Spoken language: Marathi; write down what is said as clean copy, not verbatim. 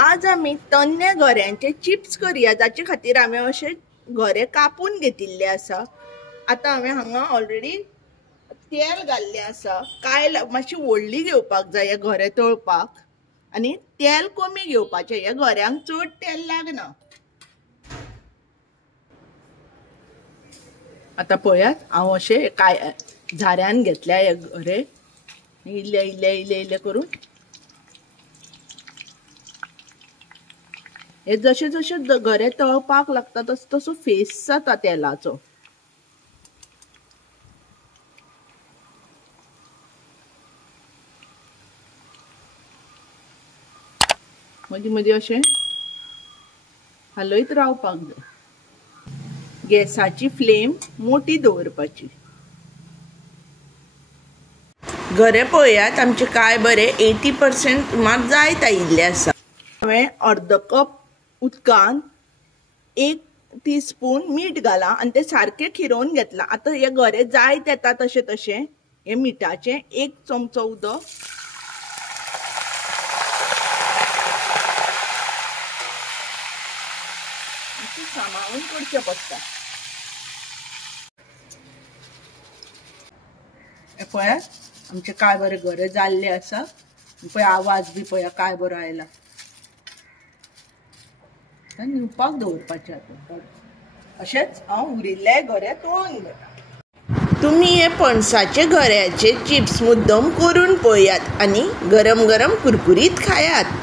आज आम्ही तन्ने गऱ्यांचे चिप्स करूया, जाचे खातीर आम्ही असे गरे कापून घेतिल्ले आसा। आता आम्ही हांगा ऑलरेडी तेल घाल्ले आसा। कायल मातशी व्हडली घेवपाक जाय हे गरे तळपाक आणि तेल कमी घेवपाचें, हे गऱ्यांक चड तेल लागना। आता पळयात, हांव अशे झाऱ्यान घेतल्या हे गरे, इल्ले इल्ले इल्ले इल्ले करून। हे जशे जशे गरे तळपाक लागता तसो तसो फेस जाता तेलाचो। मदीं मदीं अशें हलयत रावपाक जाय। गॅसाची फ्लेम मोठी दवरपाची। गरे पळयात, आमचे काय बरे 80% मात जायत आयिल्ले आसा। हांवें अर्द कप उदकान 1 टीस्पून मीठ घाला आणि ते सारखे खिरोवन घेतला। आता हे गरे जायत येता तशे तशे हे मिठाचे 1 चमचो उदक सांबाळून करचे पडटा। हे पळयात, आमचे काय बरे गरे जाल्ले आसा। पळय आवाज बी पळया काय बरो आयला। न्हिवपाक दवरपाचे आता अशेंच हांव उरिल्ले गरे तळून घेता। तुम्ही हे पणसाचे गऱ्याचे चिप्स मुद्दम करून पळयात आणि गरम गरम कुरकुरीत खायात।